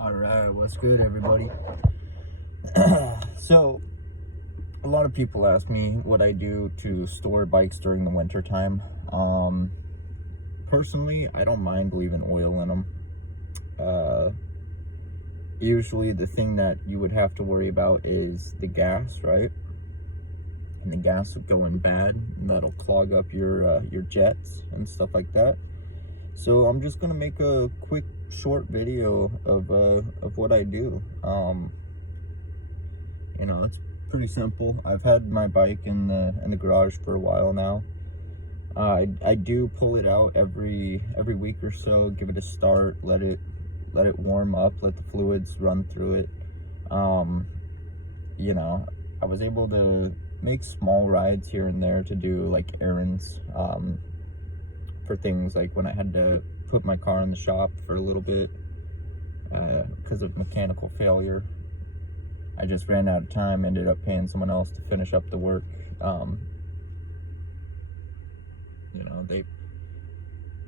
Alright, what's good, everybody? So, a lot of people ask me what I do to store bikes during the winter time. Personally, I don't mind leaving oil in them. Usually the thing that you would have to worry about is the gas, right? And the gas would go in bad, and that'll clog up your jets and stuff like that. So I'm just gonna make a quick, short video of what I do. It's pretty simple. I've had my bike in the garage for a while now. I do pull it out every week or so, give it a start, let it warm up, let the fluids run through it. I was able to make small rides here and there to do like errands, for things like when I had to put my car in the shop for a little bit because of mechanical failure. I just ran out of time, ended up paying someone else to finish up the work.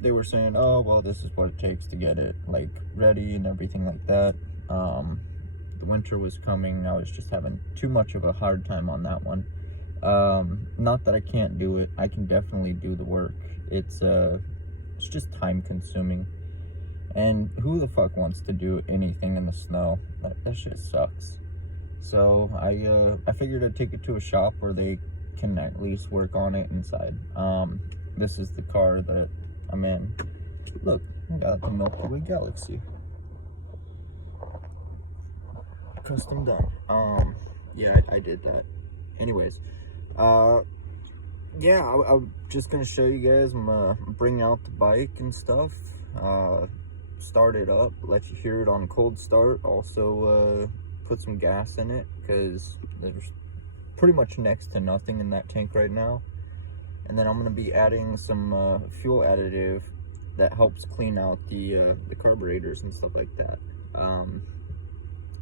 They were saying, oh, well, this is what it takes to get it like ready and everything like that. The winter was coming. I was just having too much of a hard time on that one. Not that I can't do it. I can definitely do the work. It's just time consuming. And who the fuck wants to do anything in the snow? That shit sucks. So I figured I'd take it to a shop where they can at least work on it inside. This is the car that I'm in. Look, I got the Milky Way Galaxy. Custom done. Yeah, I did that. Anyways, yeah, I'm just gonna show you guys. I'm gonna bring out the bike and stuff, start it up, let you hear it on cold start. Also, put some gas in it because there's pretty much next to nothing in that tank right now. And then I'm gonna be adding some fuel additive that helps clean out the carburetors and stuff like that.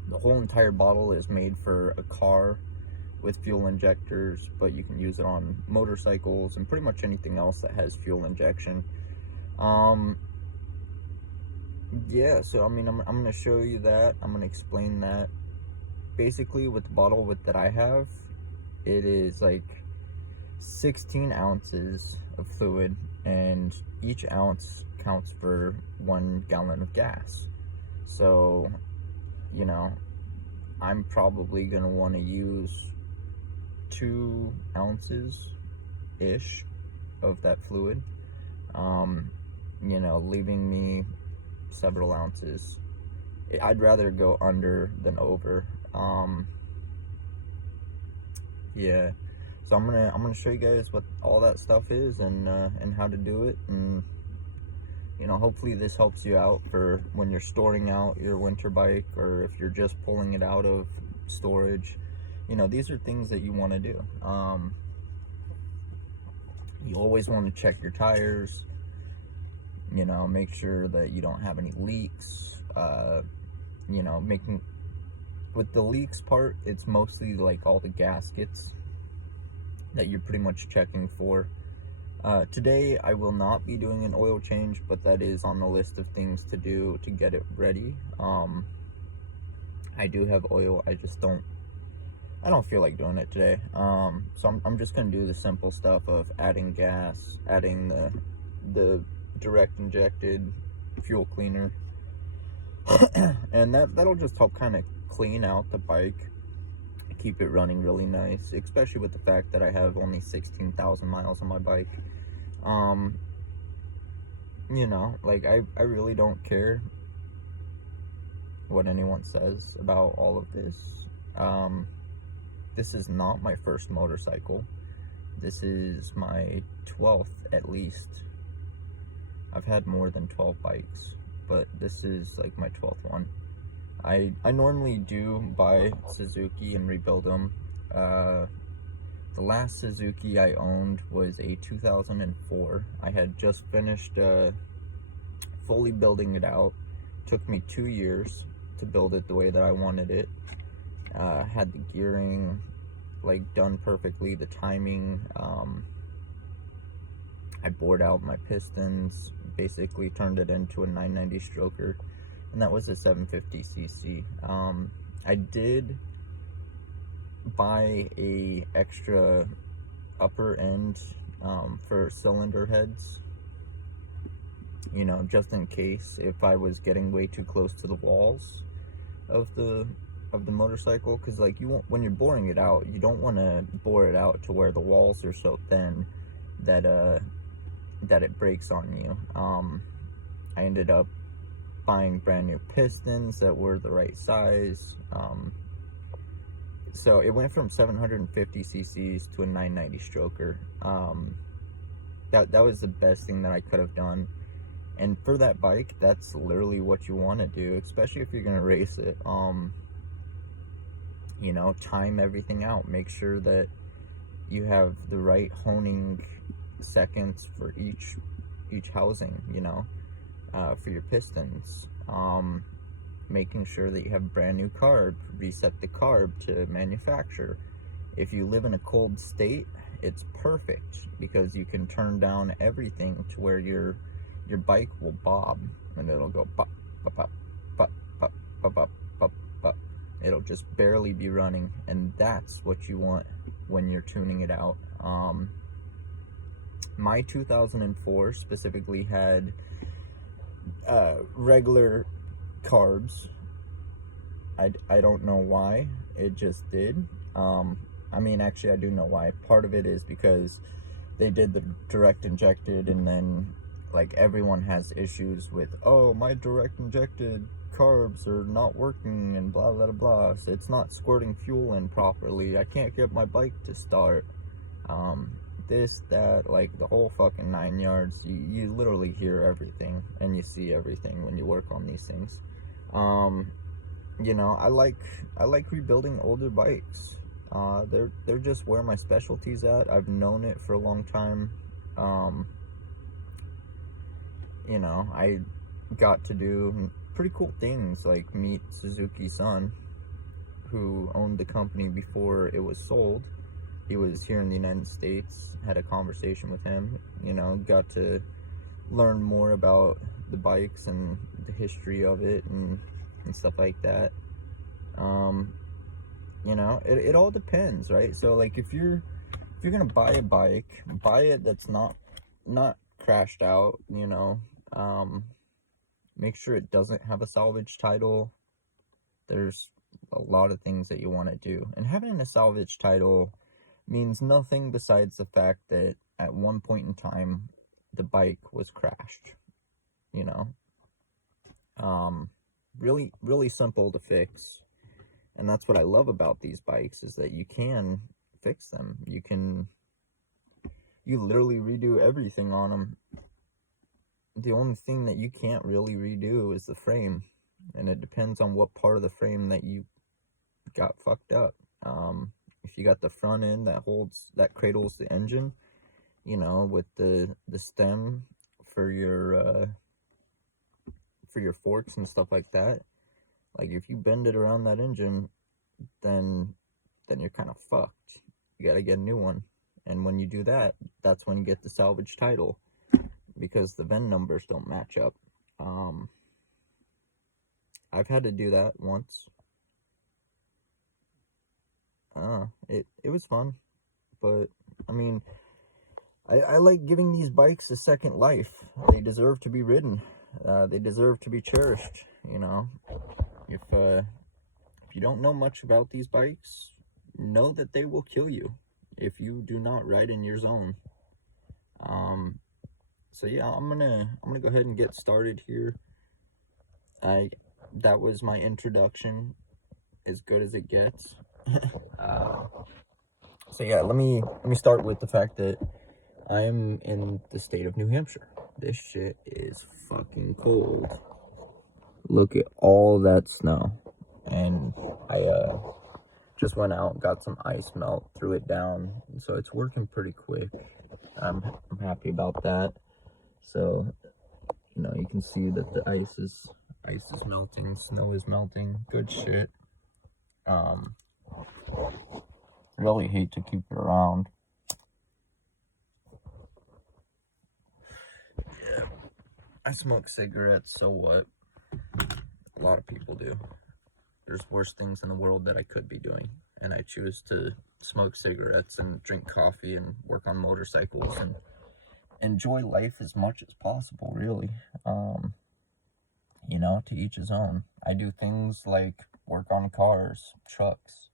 The whole entire bottle is made for a car with fuel injectors, but you can use it on motorcycles and pretty much anything else that has fuel injection. Yeah, so I mean, I'm gonna show you that. I'm gonna explain that. Basically, with the bottle that I have, it is like 16 ounces of fluid, and each ounce counts for 1 gallon of gas. So, I'm probably gonna want to use 2 ounces ish of that fluid, leaving me several ounces. I'd rather go under than over. Yeah, so I'm gonna show you guys what all that stuff is and how to do it, and hopefully this helps you out for when you're storing out your winter bike, or if you're just pulling it out of storage. These are things that you want to do. You always want to check your tires, make sure that you don't have any leaks. With the leaks part, it's mostly like all the gaskets that you're pretty much checking for. Today I will not be doing an oil change, but that is on the list of things to do to get it ready. I do have oil, I don't feel like doing it today. So I'm just gonna do the simple stuff of adding gas, adding the direct injected fuel cleaner, and that'll just help kind of clean out the bike, keep it running really nice, especially with the fact that I have only 16,000 miles on my bike. I really don't care what anyone says about all of this. This is not my first motorcycle. This is my 12th at least. I've had more than 12 bikes, but this is like my 12th one. I normally do buy Suzuki and rebuild them. The last Suzuki I owned was a 2004. I had just finished fully building it out. Took me 2 years to build it the way that I wanted it. Had the gearing like done perfectly, the timing. I bored out my pistons, basically turned it into a 990 stroker. and that was a 750cc. I did buy a extra upper end for cylinder heads, you know, just in case if I was getting way too close to the walls of the motorcycle, because like you won't, when you're boring it out, you don't want to bore it out to where the walls are so thin that that it breaks on you. I ended up buying brand new pistons that were the right size. So it went from 750 cc's to a 990 stroker. That was the best thing that I could have done. And for that bike, that's literally what you want to do, especially if you're going to race it. You know, time everything out. Make sure that you have the right honing seconds for each housing, you know, for your pistons. Making sure that you have brand new carb, reset the carb to manufacture. If you live in a cold state, it's perfect because you can turn down everything to where your bike will bob and it'll go pop, pop, pop, pop, pop, pop, pop, pop, pop. It'll just barely be running, and that's what you want when you're tuning it out. My 2004 specifically had regular carbs. I don't know why, it just did. I mean, actually I do know why. Part of it is because they did the direct injected, and then like everyone has issues with, oh, my direct injected carbs are not working and blah blah blah, so it's not squirting fuel in properly, I can't get my bike to start, this, that, like the whole fucking 9 yards. You literally hear everything and you see everything when you work on these things. You know, I like rebuilding older bikes. They're just where my specialty's at. I've known it for a long time. You know, I got to do pretty cool things like meet Suzuki's son, who owned the company before it was sold. He was here in the United States, had a conversation with him, you know, got to learn more about the bikes and the history of it and stuff like that. You know, it all depends, right? So like if you're gonna buy a bike, buy it that's not crashed out, you know. Make sure it doesn't have a salvage title. There's a lot of things that you want to do, and having a salvage title means nothing besides the fact that at one point in time the bike was crashed, you know. Really simple to fix, and that's what I love about these bikes, is that you can fix them. You literally redo everything on them. The only thing that you can't really redo is the frame, and it depends on what part of the frame that you got fucked up. If you got the front end that cradles the engine, you know, with the stem for your forks and stuff like that, like if you bend it around that engine, then you're kind of fucked. You gotta get a new one, and when you do that, that's when you get the salvage title, because the VIN numbers don't match up. I've had to do that once. It was fun, but I mean, I like giving these bikes a second life. They deserve to be ridden. They deserve to be cherished, you know. If you don't know much about these bikes, know that they will kill you if you do not ride in your zone. So yeah, I'm gonna go ahead and get started here. That was my introduction, as good as it gets. So yeah, let me start with the fact that I am in the state of New Hampshire. This shit is fucking cold. Look at all that snow. And I just went out and got some ice melt, threw it down, so it's working pretty quick. I'm happy about that. So, you know, you can see that the ice is melting, snow is melting. Good shit. Really hate to keep it around. Yeah. I smoke cigarettes, so what? there's worse things in the world that I could be doing, and I choose to smoke cigarettes and drink coffee and work on motorcycles and enjoy life as much as possible, really. You know, to each his own. I do things like work on cars, trucks.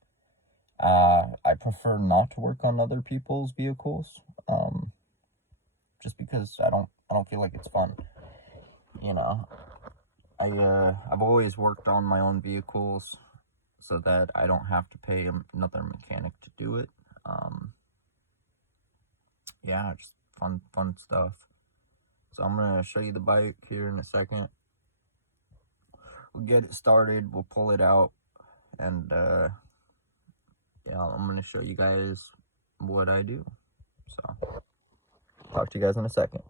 I prefer not to work on other people's vehicles, just because I don't feel like it's fun. You know, I've always worked on my own vehicles so that I don't have to pay another mechanic to do it. Yeah, just fun stuff. So I'm gonna show you the bike here in a second. We'll get it started, we'll pull it out, and yeah, I'm gonna show you guys what I do. So talk to you guys in a second.